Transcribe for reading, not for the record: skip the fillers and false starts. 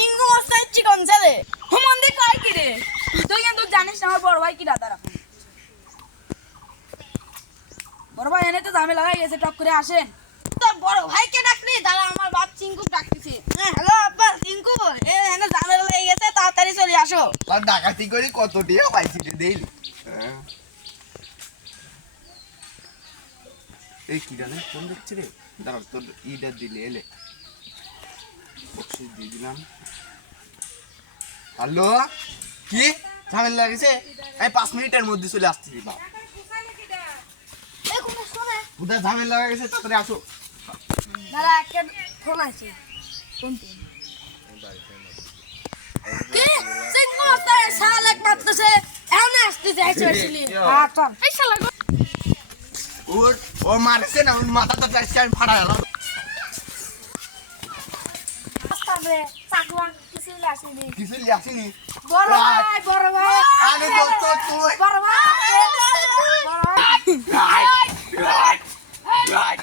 Chinku master চিকন ছেলে হুমন্দে কয় কি রে তুই কিন্তু জানিস না আমার বড় ভাই কি দাদা রাখুন বড় ভাই এনে তো ঝামেলা হয়ে গেছে টক করে আসেন তোর বড় ভাইকে ডাকলি দাদা আমার বাপ চিংকু ডাকতেছে হ্যালো আব্বা চিংকু এনে ঝামেলা হয়ে গেছে তাড়াতাড়ি চলে আসো আর ডাকাতি করে কত টাকা পাইছি রে দেইলি এই কি জানে ফোন দেখছি রে দাঁড়া তোর ইটা দিলে এলে বক্সিস দিয়ে দিলাম হ্যালো কি ঝামেলা লাগেছে এই 5 মিনিটের মধ্যে চলে আসছি বাপ বুদা ঝামেলা লাগা গেছে তাড়াতাড়ি আসো দাদা একটা ফোন আছে কোনটি কি চিংকু মাস্টার শালা মারতেছে এখন আসতেছে আসলে হ্যাঁ চল এই শালা ও মারছে না ওর মাথাটা চাইছে আমি ফাড়া গেলাম তবে চাকওয়ান কিছু আসেনি কিছু আসেনি বড় ভাই আরে দোস্ত তুই বড় ভাই রাইট রাইট রাইট